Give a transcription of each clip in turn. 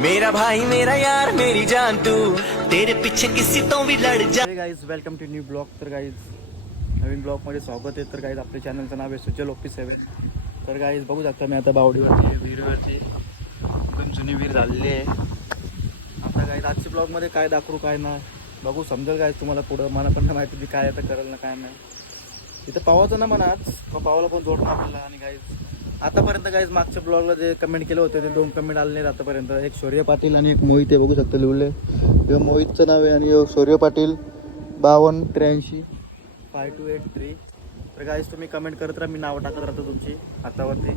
मेरा भाई मेरा यार मेरी जान तू। तेरे पीछे किसी तो भी लड़ जा। Guys welcome to new blog तर गाईज नवीन ब्लॉगमध्ये स्वागत आहे. तर गाईज आपल्या चॅनलचं नाव आहे सुजल ऑफिस सेवन तर गाईज बघू शकता मी आता बावडीवरती आहे, विहिरीवरती. एकदम जुनी विहीर झालेली आहे. आता गाईज आजच्या ब्लॉगमध्ये काय दाखवू काय ना बघू समजेल गाईज तुम्हाला पुढं. मला पण नाही माहिती काय आता करेल ना काय नाही. इथं पावाचं ना म्हणा आज. पावाला पण जोडणं आपल्याला आणि गाईज आतापर्यंत काहीच मागच्या ब्लॉगला जे कमेंट केलं होतं ते दोन कमेंट आले नाहीत आतापर्यंत. एक शौर्य पाटील आणि एक मोहित आहे बघू शकता लिवले किंवा मोहितचं नाव आहे आणि शौर्य पाटील बावन्न त्र्याऐंशी. फाय टू एट थ्री तर काहीच तुम्ही कमेंट करत राहा मी नावं टाकत राहतो तुमची हातावरती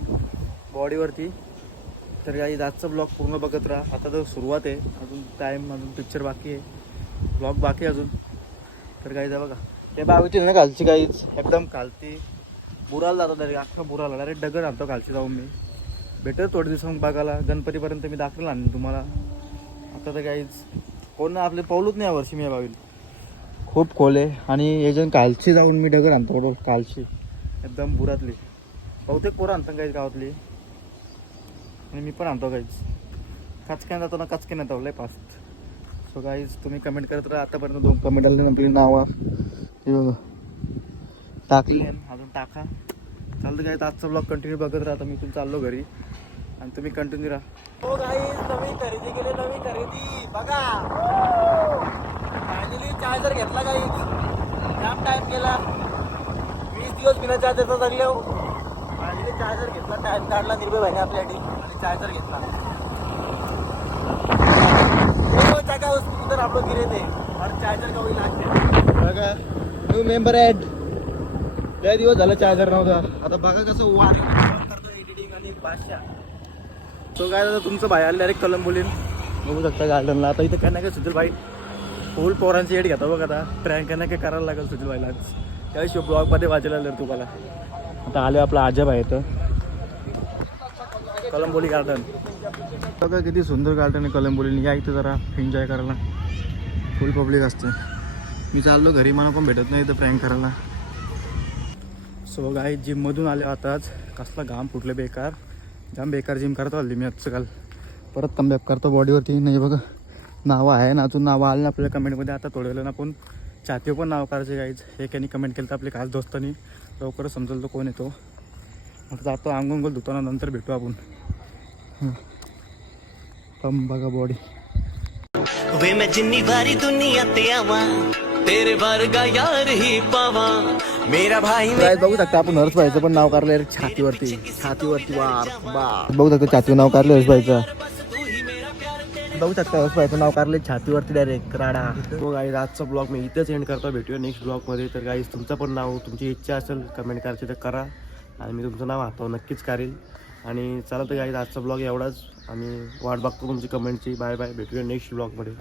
बॉडीवरती तर काही आजचा ब्लॉग पूर्ण बघत राहा. आता तर सुरुवात आहे अजून टाईम अजून पिक्चर बाकी आहे. ब्लॉग बाकी अजून. तर काही जा बघा. हे बावीची नाही खालची काहीच एकदम खालती बुराला जातो डायरेक्ट अख्खा बुराला. डायरेक्ट डगर आणतो खालची जाऊन मी. भेटेल थोडे दिवस मग बघायला. गणपतीपर्यंत मी दाखवेल आणून तुम्हाला. आता तर काहीच. कोण आपले पावलूच नाही यावर्षी मी या बावील खूप खोल आहे. आणि एजन कालची जाऊन मी डगर आणतो थोडं कालची एकदम बुरातली. बहुतेक पोरं आणतात काहीच गावातली. आणि मी पण आणतो काहीच. कचक्यान जातो ना कचक्यान येतो. लय फास्ट सो काहीच तुम्ही कमेंट करत राहा. आतापर्यंत दोन कमेंट आले ना नावा. टाकली. अजून टाका. चालतं काय आजचा ब्लॉग कंटिन्यू बघत राहा. आता मी तुम चाललो घरी. आणि तुम्ही कंटिन्यू राहा. हो गाईज नवी खरेदी केली नवी खरेदी. बघा. फायनली चार्जर घेतला जाम टाइम केला. वीस दिवस बिना चार्जरचा जगले फायनली चार्जर घेतला. टाइम काढला निर्भय भाईने आपल्यासाठी. आणि चार्जर घेतला. हो, जगा उसकी इधर आप लोग गिरे थे और चार्जर का वही लागते बघा न्यू मेंबर ऍड लय दिवस झालं चार्जर नव्हता. आता बघा कसं वाट करतो एडिटिंग आणि बादशा तो काय झालं तुमचं भाई आलं डायरेक्ट कलंबोलीन बघू शकता गार्डनला आता इथं काय नाही काय सुधीर भाई फुल पोरांची एड घेता बघ आता. प्रँक काय काय करायला लागेल सुधीर भाईला त्याशिवाय ब्लॉगमध्ये वाचायला लागलं तुम्हाला. आता आलो आपला आजब आहे तर कलंबोली गार्डन बघा किती सुंदर गार्डन आहे कलंबोली या इथं जरा एन्जॉय करायला. फुल पब्लिक असते. मी चाललो घरी मला पण भेटत नाही इथं प्रँक करायला. सो गाय जिममधून आले आताच कसला घाम फुटले बेकार. जाम बेकार जिम करतो आली मी आजचं काल. परत कमबॅक करतो बॉडीवरती नाही बघा नावं आहे ना अजून नावं आले ना आपल्या कमेंटमध्ये आता थोड्या वेळेला आपण छातीवर पण नाव करायचे गाईज एकाने कमेंट केलं तर आपले खास दोस्तांनी. लवकरच समजेल तो कोण येतो आता जातो आंघोळ धुतो ना नंतर भेटू आपण. कम बघा बॉडी वे मैं जिन्नी बारी दुनिया ते आवा तेरे वर्गा यार ही पावा. बघू शकता आपण हर्ष भाईचं पण नाव काढलं छातीवरती. छातीवरती वार बार बघू शकता छातीवर नाव काढलं हर्ष भाईचं. बघू शकता हर्ष भाईचं नाव काढले छातीवरती डायरेक्ट राडा. तो गाईज आजचा ब्लॉग मी इथेच एंड करतो. भेटूया नेक्स्ट ब्लॉगमध्ये तर गाईज तुमचं पण नाव तुमची इच्छा असेल कमेंट करायची तर करा. आणि मी तुमचं नाव हातावर नक्कीच काढेल आणि चला तर गाईज आजचा ब्लॉग एवढाच. आणि वाट बघतो तुमची कमेंटची बाय बाय भेटूया नेक्स्ट ब्लॉगमध्ये